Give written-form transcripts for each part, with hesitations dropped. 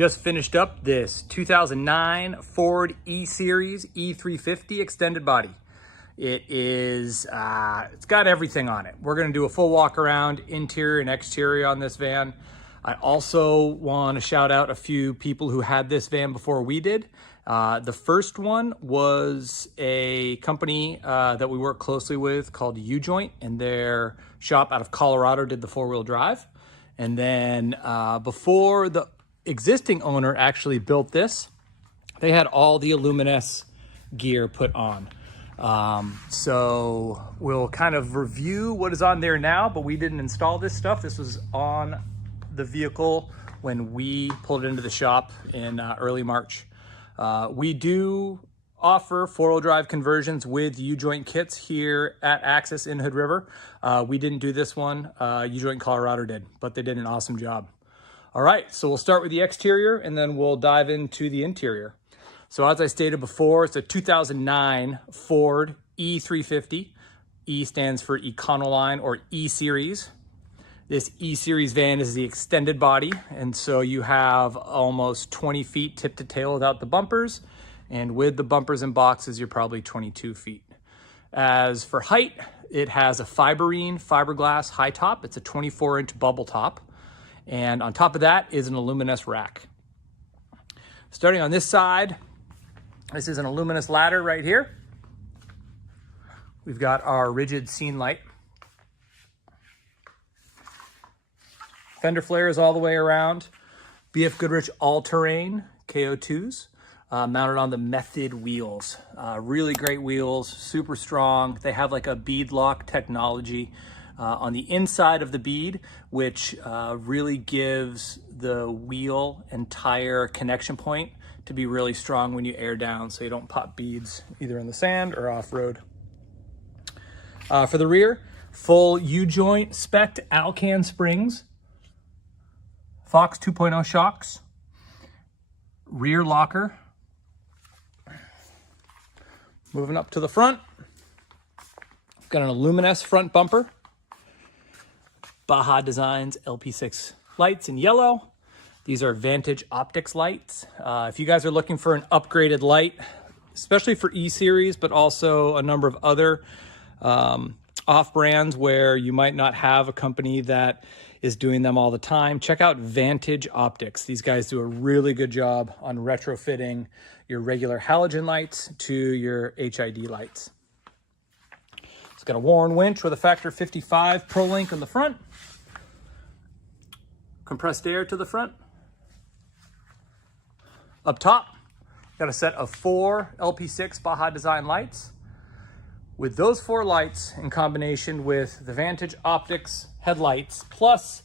just finished up this 2009 Ford E-Series E350 extended body. It is, it's got everything on it. We're gonna do a full walk around interior and exterior on this van. I also want to shout out a few people who had this van before we did. The first one was a company that we work closely with called U-Joint, and their shop out of Colorado did the four-wheel drive. And then before the existing owner actually built this, they had all the Aluminess gear put on. So we'll kind of review what is on there now, but we didn't install this stuff. This was on the vehicle when we pulled it into the shop in early March. We do offer four-wheel drive conversions with U-Joint kits here at Access in Hood River. We didn't do this one, U-Joint Colorado did, but they did an awesome job. All right, so we'll start with the exterior and then we'll dive into the interior. So as I stated before, it's a 2009 Ford E350. E stands for Econoline or E-Series. This E-Series van is the extended body, and so you have almost 20 feet tip to tail without the bumpers, and with the bumpers and boxes, you're probably 22 feet. As for height, it has a fiberglass high top. It's a 24-inch bubble top, and on top of that is an Aluminess rack. Starting on this side, this is an Aluminess ladder right here. We've got our rigid scene light. Fender flares all the way around. BF Goodrich all-terrain KO2s mounted on the Method wheels. Really great wheels, super strong. They have like a bead lock technology on the inside of the bead, which really gives the wheel and tire connection point to be really strong when you air down, so you don't pop beads either in the sand or off-road. For the rear, full U-Joint spec'd Alcan springs, Fox 2.0 shocks, rear locker. Moving up to the front, got an Aluminess front bumper, Baja Designs LP6 lights in yellow. These are Vantage Optics lights. If you guys are looking for an upgraded light, especially for E-Series, but also a number of other off-brands where you might not have a company that is doing them all the time, check out Vantage Optics. These guys do a really good job on retrofitting your regular halogen lights to your HID lights. It's got a Warren winch with a factor 55 ProLink on the front, compressed air to the front. Up top, got a set of 4 LP6 Baja Design lights. With those 4 lights in combination with the Vantage Optics headlights, plus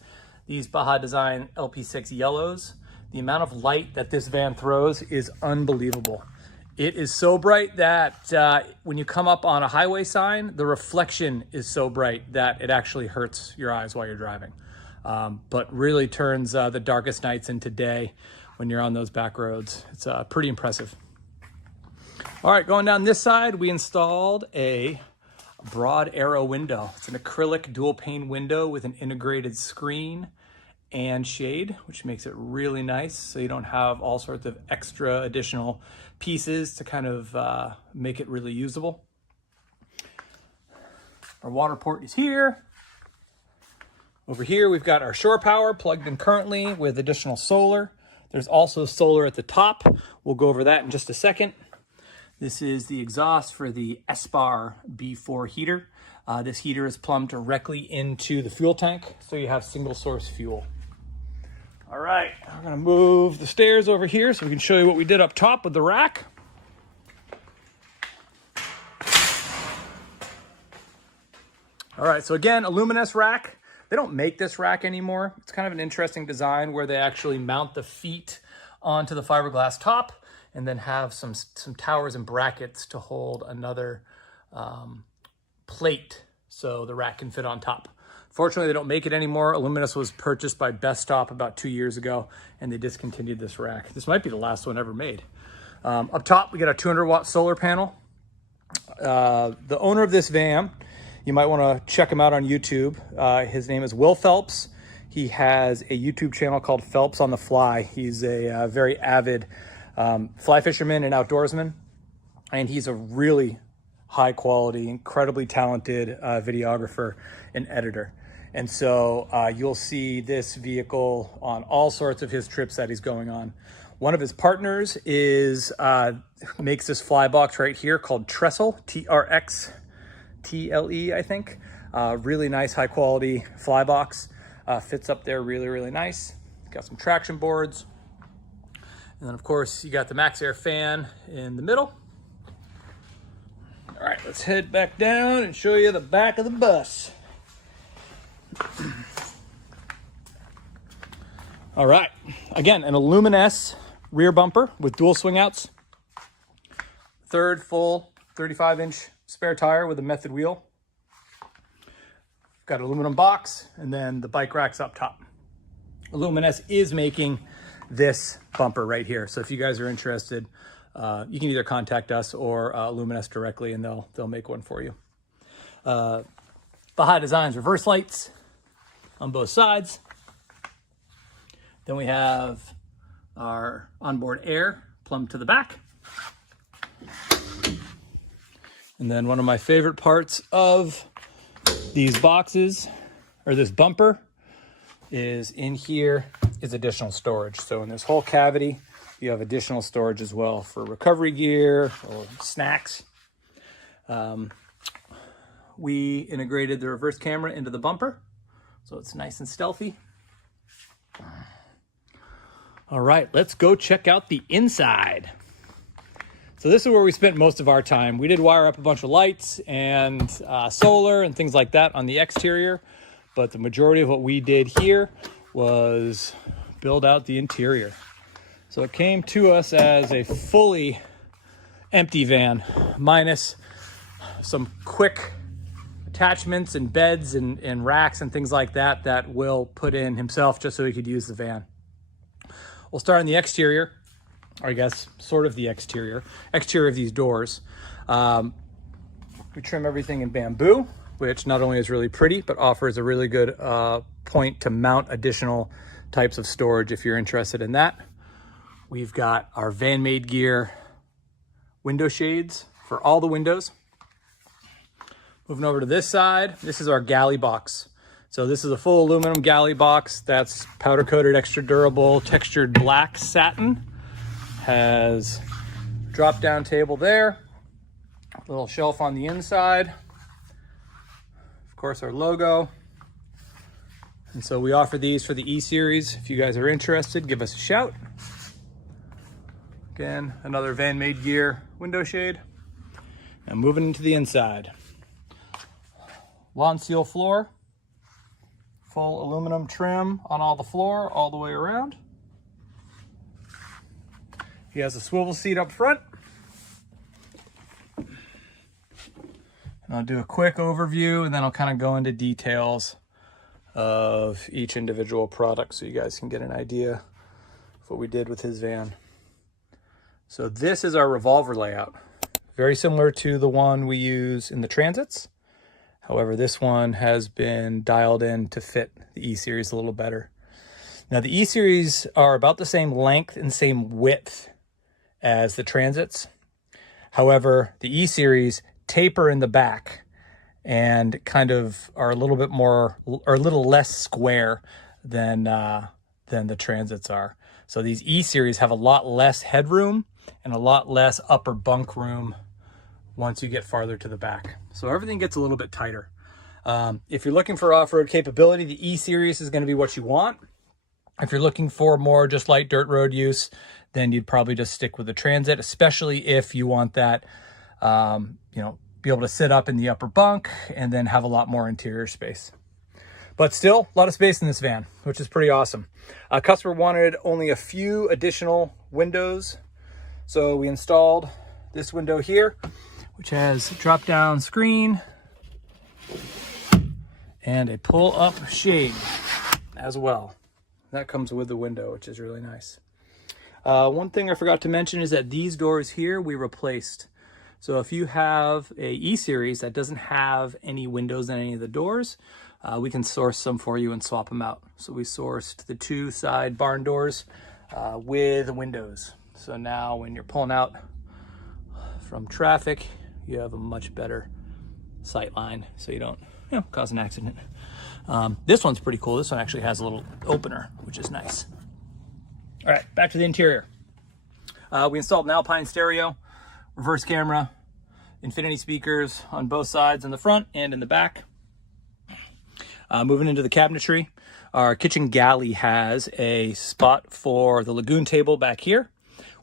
these Baja Design LP6 yellows, the amount of light that this van throws is unbelievable. It is so bright that when you come up on a highway sign, the reflection is so bright that it actually hurts your eyes while you're driving. But really turns the darkest nights into day when you're on those back roads. It's pretty impressive. All right, going down this side, we installed a broad arrow window. It's an acrylic dual pane window with an integrated screen and shade, which makes it really nice. So you don't have all sorts of extra additional pieces to kind of make it really usable. Our water port is here. Over here, we've got our shore power plugged in currently with additional solar. There's also solar at the top. We'll go over that in just a second. This is the exhaust for the S-Bar B4 heater. This heater is plumbed directly into the fuel tank, so you have single source fuel. All right, we're gonna move the stairs over here so we can show you what we did up top with the rack. All right, so again, Aluminess rack. They don't make this rack anymore. It's kind of an interesting design where they actually mount the feet onto the fiberglass top and then have some towers and brackets to hold another plate so the rack can fit on top. Fortunately, they don't make it anymore. Aluminess was purchased by Best Stop about 2 years ago, and they discontinued this rack. This might be the last one ever made. Up top, we got a 200-watt solar panel. The owner of this van, you might want to check him out on YouTube. His name is Will Phelps. He has a YouTube channel called Phelps on the Fly. He's a very avid fly fisherman and outdoorsman, and he's a really high quality, incredibly talented videographer and editor. And so you'll see this vehicle on all sorts of his trips that he's going on. One of his partners is makes this fly box right here called Trestle, TRXTLE, I think. Really nice, high quality fly box. Fits up there really, really nice. Got some traction boards. And then of course you got the Max Air fan in the middle. All right, let's head back down and show you the back of the bus. All right, again, an Aluminess rear bumper with dual swing outs. Third full 35-inch spare tire with a method wheel. Got an aluminum box, and then the bike rack's up top. Aluminess is making this bumper right here. So if you guys are interested, you can either contact us or Aluminess directly, and they'll make one for you. Baja Designs reverse lights on both sides. Then we have our onboard air plumbed to the back. And then one of my favorite parts of these boxes, or this bumper, is in here is additional storage. So in this whole cavity, you have additional storage as well for recovery gear or snacks. We integrated the reverse camera into the bumper, so it's nice and stealthy. All right, let's go check out the inside. So this is where we spent most of our time. We did wire up a bunch of lights and solar and things like that on the exterior, but the majority of what we did here was build out the interior. So it came to us as a fully empty van, minus some quick attachments and beds and racks and things like that that Will put in himself just so he could use the van. We'll start on the exterior, or I guess sort of the exterior of these doors. We trim everything in bamboo, which not only is really pretty, but offers a really good point to mount additional types of storage if you're interested in that. We've got our van-made gear window shades for all the windows. Moving over to this side, this is our galley box. So this is a full aluminum galley box that's powder coated, extra durable, textured black satin. Has drop down table there, little shelf on the inside. Of course, our logo. And so we offer these for the E-Series. If you guys are interested, give us a shout. Again, another van-made gear window shade. And moving into the inside. Lawn seal floor. Full aluminum trim on all the floor, all the way around. He has a swivel seat up front. And I'll do a quick overview, and then I'll kind of go into details of each individual product so you guys can get an idea of what we did with his van. So this is our revolver layout. Very similar to the one we use in the Transits. However, this one has been dialed in to fit the E-Series a little better. Now, the E-Series are about the same length and same width as the Transits. However, the E-Series taper in the back and kind of are a little bit more, or a little less square than the Transits are. So these E-Series have a lot less headroom and a lot less upper bunk room once you get farther to the back. So everything gets a little bit tighter. If you're looking for off-road capability, the E-Series is going to be what you want. If you're looking for more just light dirt road use, then you'd probably just stick with the Transit, especially if you want that, be able to sit up in the upper bunk and then have a lot more interior space. But still, a lot of space in this van, which is pretty awesome. Customer wanted only a few additional windows, so we installed this window here, which has a drop-down screen and a pull-up shade as well. That comes with the window, which is really nice. One thing I forgot to mention is that these doors here we replaced. So if you have a E-Series that doesn't have any windows in any of the doors, we can source some for you and swap them out. So we sourced the 2 side barn doors with windows. So now when you're pulling out from traffic, you have a much better sight line so you don't cause an accident. This one's pretty cool. This one actually has a little opener, which is nice. All right, back to the interior. We installed an Alpine stereo, reverse camera, infinity speakers on both sides in the front and in the back. Moving into the cabinetry, our kitchen galley has a spot for the lagoon table back here.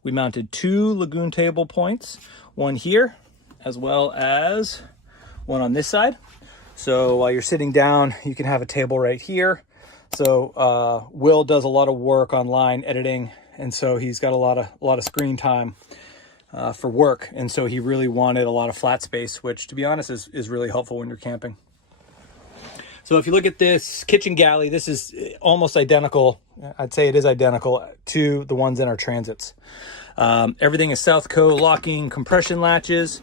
We mounted 2 lagoon table points, one here, as well as one on this side. So while you're sitting down, you can have a table right here. So Will does a lot of work online editing, and so he's got a lot of screen time for work, and so he really wanted a lot of flat space, which to be honest is really helpful when you're camping. So if you look at this kitchen galley, this is almost identical. I'd say it is identical to the ones in our Transits. Everything is Southco locking compression latches,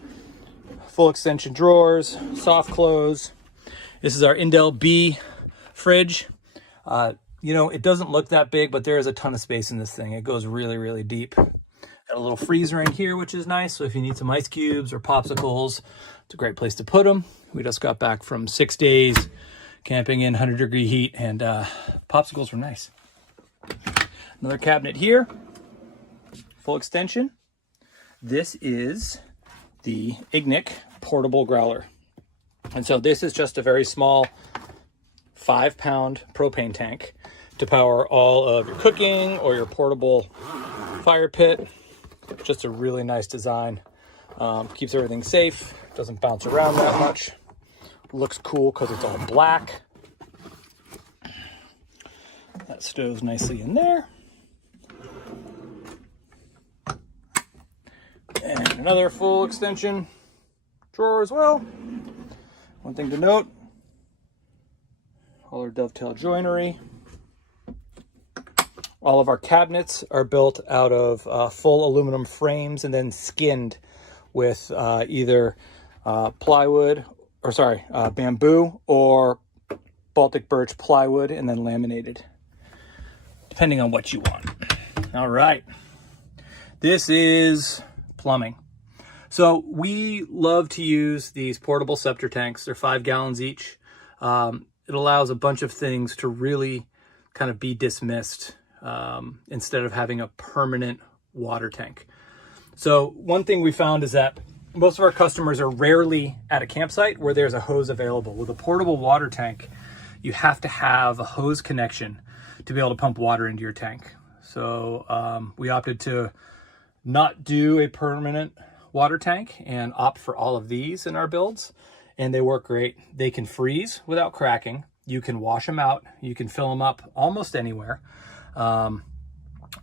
full extension drawers, soft close. This is our Indel B fridge. It doesn't look that big, but there is a ton of space in this thing. It goes really, really deep. Got a little freezer in here, which is nice. So if you need some ice cubes or popsicles, it's a great place to put them. We just got back from 6 days camping in 100-degree heat, and popsicles were nice. Another cabinet here, full extension. This is the Ignic portable growler. And so this is just a very small 5-pound propane tank to power all of your cooking or your portable fire pit. Just a really nice design. Keeps everything safe, doesn't bounce around that much. Looks cool because it's all black. That stows nicely in there. And another full extension drawer as well. One thing to note, all our dovetail joinery. All of our cabinets are built out of full aluminum frames and then skinned with either bamboo or Baltic birch plywood and then laminated, depending on what you want. All right, this is plumbing. So we love to use these portable scepter tanks. They're 5 gallons each. It allows a bunch of things to really kind of be dismissed instead of having a permanent water tank. So one thing we found is that most of our customers are rarely at a campsite where there's a hose available. With a portable water tank, you have to have a hose connection to be able to pump water into your tank. So we opted to not do a permanent water tank and opt for all of these in our builds, and they work great. They can freeze without cracking. You can wash them out. You can fill them up almost anywhere.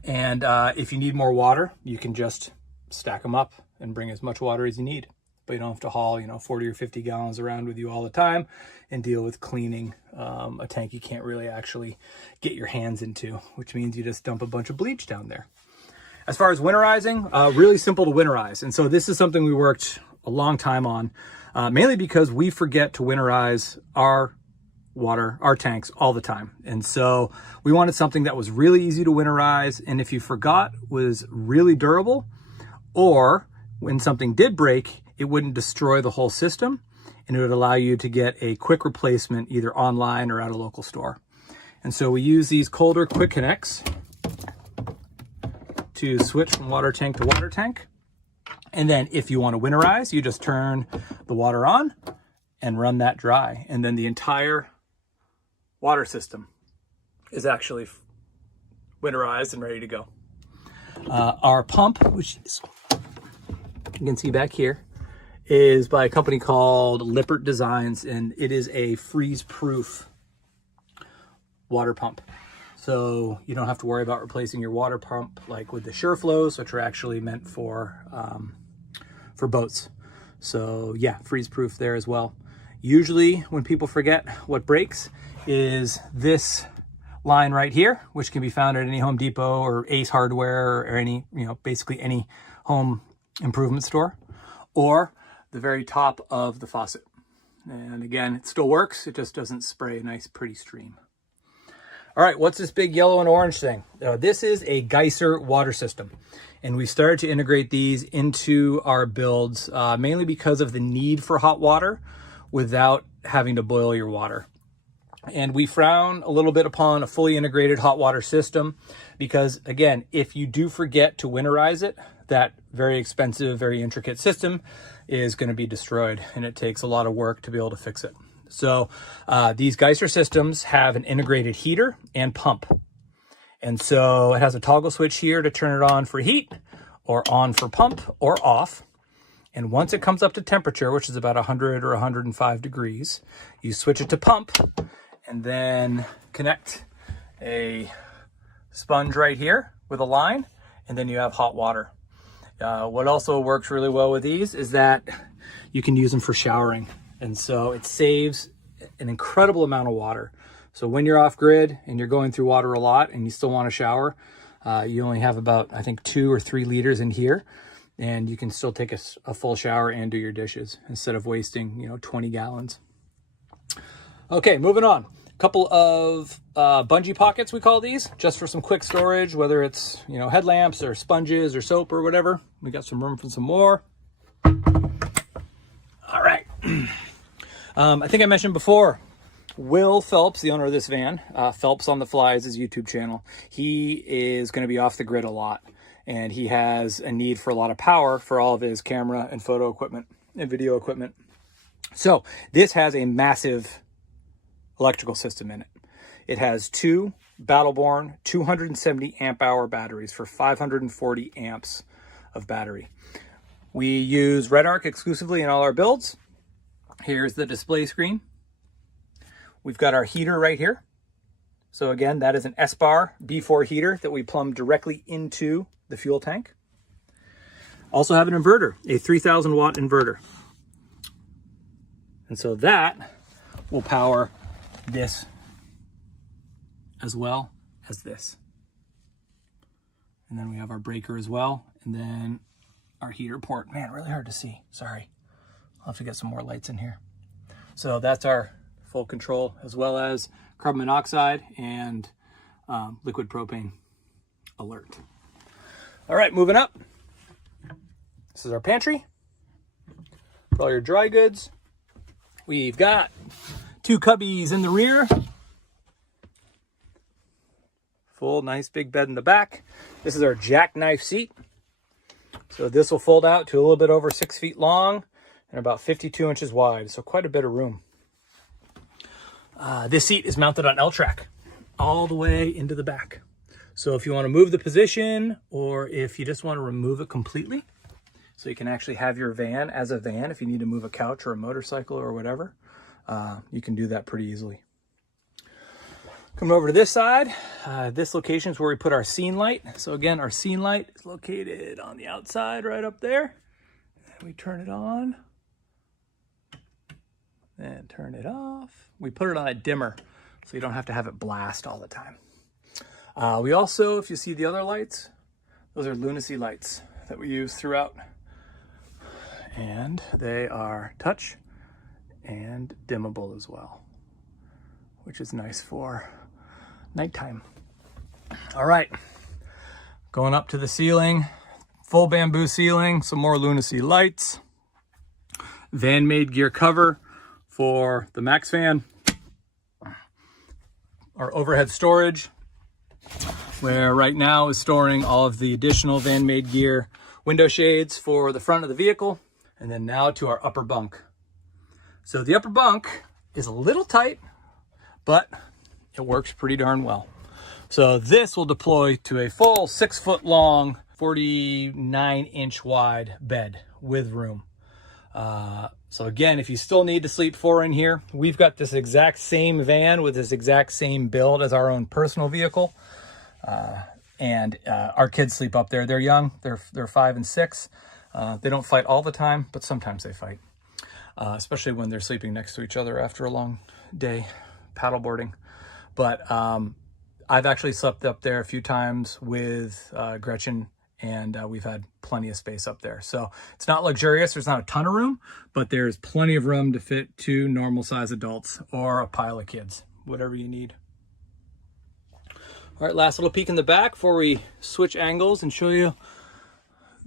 If you need more water, you can just stack them up and bring as much water as you need. But you don't have to haul, 40 or 50 gallons around with you all the time and deal with cleaning a tank you can't really actually get your hands into, which means you just dump a bunch of bleach down there. As far as winterizing, really simple to winterize. And so this is something we worked a long time on, mainly because we forget to winterize our tanks all the time. And so we wanted something that was really easy to winterize, and if you forgot, was really durable, or when something did break, it wouldn't destroy the whole system, and it would allow you to get a quick replacement either online or at a local store. And so we use these Colder Quick Connects to switch from water tank to water tank. And then if you want to winterize, you just turn the water on and run that dry. And then the entire water system is actually winterized and ready to go. Our pump, which is, you can see back here, is by a company called Lippert Designs, and it is a freeze-proof water pump. So you don't have to worry about replacing your water pump like with the SureFlows, which are actually meant for boats. So yeah, freeze-proof there as well. Usually when people forget, what breaks is this line right here, which can be found at any Home Depot or Ace Hardware or any, basically any home improvement store. or the very top of the faucet. And again, it still works. It just doesn't spray a nice pretty stream. All right, what's this big yellow and orange thing? This is a geyser water system. And we started to integrate these into our builds, mainly because of the need for hot water without having to boil your water. And we frown a little bit upon a fully integrated hot water system because, again, if you do forget to winterize it, that very expensive, very intricate system is going to be destroyed, and it takes a lot of work to be able to fix it. So these geyser systems have an integrated heater and pump. And so it has a toggle switch here to turn it on for heat or on for pump or off. And once it comes up to temperature, which is about 100 or 105 degrees, you switch it to pump and then connect a sponge right here with a line, and then you have hot water. What also works really well with these is that you can use them for showering. And so it saves an incredible amount of water. So when you're off grid and you're going through water a lot and you still want to shower, you only have about, I think, 2 or 3 liters in here, and you can still take a full shower and do your dishes instead of wasting, 20 gallons. Okay, moving on. A couple of bungee pockets, we call these, just for some quick storage, whether it's, headlamps or sponges or soap or whatever. We got some room for some more. All right. I think I mentioned before, Will Phelps, the owner of this van, Phelps on the Fly is his YouTube channel. He is going to be off the grid a lot, and he has a need for a lot of power for all of his camera and photo equipment and video equipment. So this has a massive electrical system in it. It has 2 Battleborn 270 amp hour batteries for 540 amps of battery. We use Red Arc exclusively in all our builds. Here's the display screen. We've got our heater right here. So again, that is an S-Bar B4 heater that we plumb directly into the fuel tank. Also have an inverter, a 3000 watt inverter. And so that will power this as well as this. And then we have our breaker as well. And then our heater port. Man, really hard to see. Sorry. I'll have to get some more lights in here. So that's our full control, as well as carbon monoxide and liquid propane alert. All right, moving up. This is our pantry for all your dry goods. We've got 2 cubbies in the rear. Full, nice big bed in the back. This is our jackknife seat. So this will fold out to a little bit over 6 feet long and about 52 inches wide. So quite a bit of room. This seat is mounted on L-track all the way into the back. So if you want to move the position, or if you just want to remove it completely, so you can actually have your van as a van if you need to move a couch or a motorcycle or whatever, you can do that pretty easily. Coming over to this side, this location is where we put our scene light. So again, our scene light is located on the outside right up there. And we turn it on and turn it off. We put it on a dimmer so you don't have to have it blast all the time. We also, if you see the other lights, those are lunacy lights that we use throughout. And they are touch and dimmable as well, which is nice for nighttime. All right, going up to the ceiling, full bamboo ceiling, some more lunacy lights, van made gear cover for the Max fan, our overhead storage, where right now is storing all of the additional van made gear, window shades for the front of the vehicle, and then now to our upper bunk. So the upper bunk is a little tight, but it works pretty darn well. So this will deploy to a full 6 foot long, 49 inch wide bed with room. So again, if you still need to sleep 4 in here, we've got this exact same van with this exact same build as our own personal vehicle. And our kids sleep up there. They're young, they're 5 and 6. They don't fight all the time, but sometimes they fight. Especially when they're sleeping next to each other after a long day paddleboarding. But I've actually slept up there a few times with Gretchen and we've had plenty of space up there. So it's not luxurious, there's not a ton of room, but there's plenty of room to fit 2 normal size adults or a pile of kids, whatever you need. All right, last little peek in the back before we switch angles and show you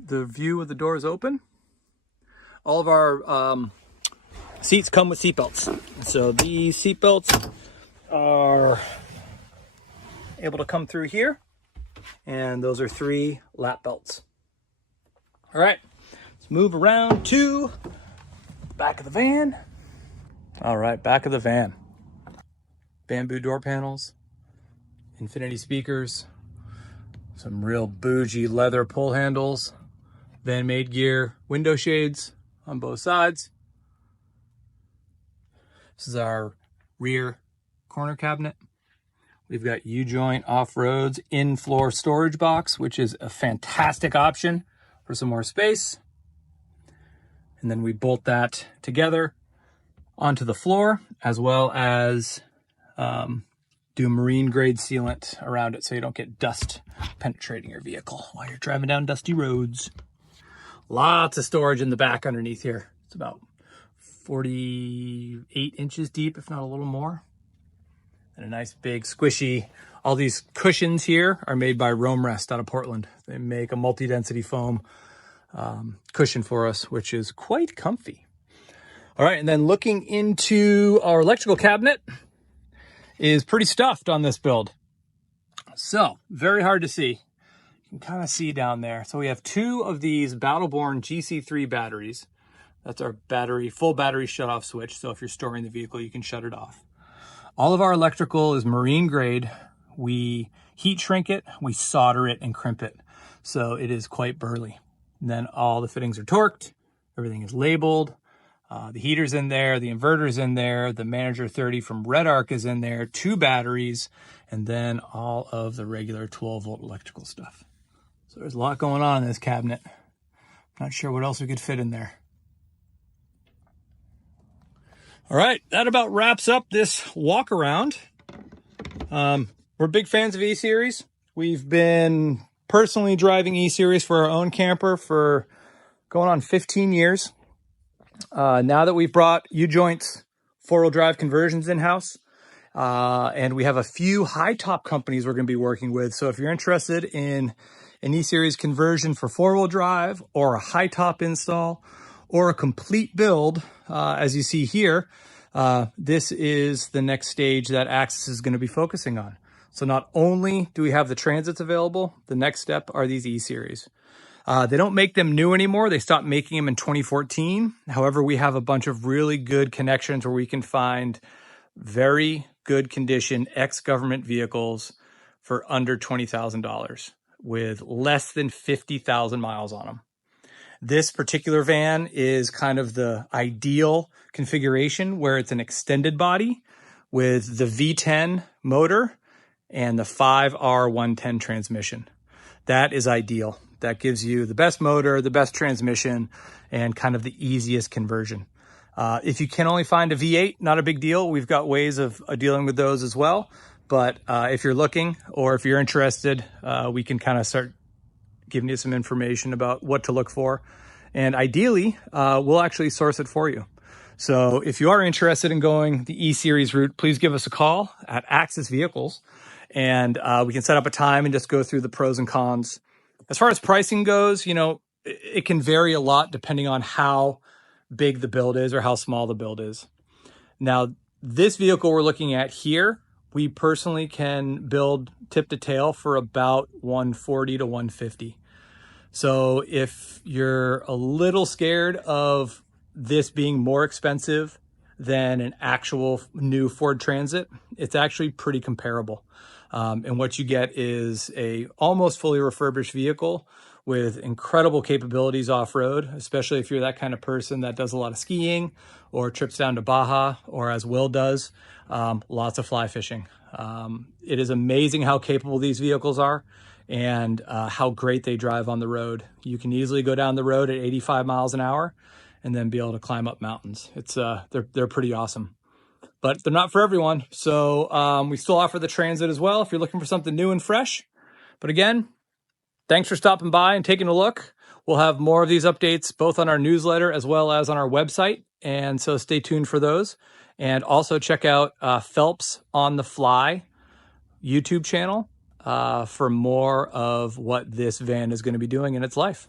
the view with the doors open. All of our seats come with seat belts. So these seat belts are able to come through here, and those are 3 lap belts. All right, let's move around to the back of the van. All right, back of the van. Bamboo door panels, infinity speakers, some real bougie leather pull handles, van made gear, window shades on both sides. This is our rear corner cabinet. We've got U-joint off-roads in-floor storage box, which is a fantastic option for some more space. And then we bolt that together onto the floor, as well as do marine grade sealant around it so you don't get dust penetrating your vehicle while you're driving down dusty roads. Lots of storage in the back underneath here. It's about 48 inches deep, if not a little more. And a nice big squishy, all these cushions here are made by Rome Rest out of Portland. They make a multi-density foam cushion for us, which is quite comfy. All right, and then looking into our electrical cabinet is pretty stuffed on this build. So, very hard to see. You can kind of see down there. So we have 2 of these Battleborn GC3 batteries. That's our battery, full battery shut-off switch. So if you're storing the vehicle, you can shut it off. All of our electrical is marine grade. We heat shrink it, we solder it, and crimp it. So it is quite burly. And then all the fittings are torqued. Everything is labeled. The heater's in there, the inverter's in there, the Manager 30 from Red Arc is in there, 2 batteries, and then all of the regular 12-volt electrical stuff. So there's a lot going on in this cabinet. Not sure what else we could fit in there. All right, that about wraps up this walk around. We're big fans of E-Series. We've been personally driving E-Series for our own camper for going on 15 years. Now that we've brought U-joints 4-wheel drive conversions in-house, and we have a few high top companies we're going to be working with. So if you're interested in an E-Series conversion for 4-wheel drive or a high top install or a complete build, as you see here, this is the next stage that Axis is going to be focusing on. So not only do we have the Transits available, the next step are these E-Series. They don't make them new anymore. They stopped making them in 2014. However, we have a bunch of really good connections where we can find very good condition ex-government vehicles for under $20,000 with less than 50,000 miles on them. This particular van is kind of the ideal configuration where it's an extended body with the V10 motor and the 5R110 transmission. That is ideal. That gives you the best motor, the best transmission, and kind of the easiest conversion. If you can only find a V8, not a big deal. We've got ways of dealing with those as well. But if you're looking or if you're interested, we can kind of start giving you some information about what to look for. And ideally, we'll actually source it for you. So if you are interested in going the E-Series route, please give us a call at Axis Vehicles, and we can set up a time and just go through the pros and cons. As far as pricing goes, you know, it can vary a lot depending on how big the build is or how small the build is. Now, this vehicle we're looking at here, we personally can build tip to tail for about 140 to 150. So if you're a little scared of this being more expensive than an actual new Ford Transit, it's actually pretty comparable. And what you get is a almost fully refurbished vehicle with incredible capabilities off-road, especially if you're that kind of person that does a lot of skiing or trips down to Baja, or as Will does, lots of fly fishing. It is amazing how capable these vehicles are and how great they drive on the road. You can easily go down the road at 85 miles an hour and then be able to climb up mountains. It's they're pretty awesome. But they're not for everyone. So we still offer the Transit as well if you're looking for something new and fresh. But again, Thanks for stopping by and taking a look. We'll have more of these updates both on our newsletter as well as on our website. And so stay tuned for those. And also check out Phelps on the Fly YouTube channel for more of what this van is going to be doing in its life.